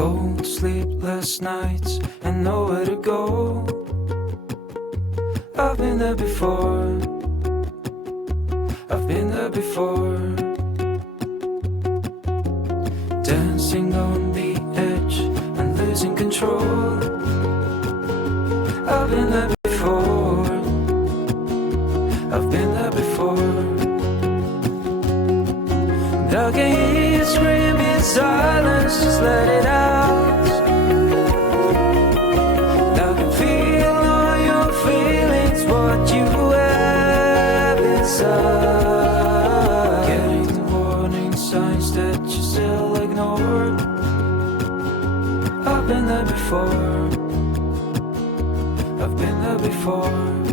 Cold, sleepless nights and nowhere to go. I've been there before. I've been there before. Dancing on the edge and losing control. I've been there before. I've been there before. And I can hear you scream in silence, just let it out. And I can feel all your feelings, what you have inside. Getting the warning signs that you still ignore. I've been there before. I've been there before.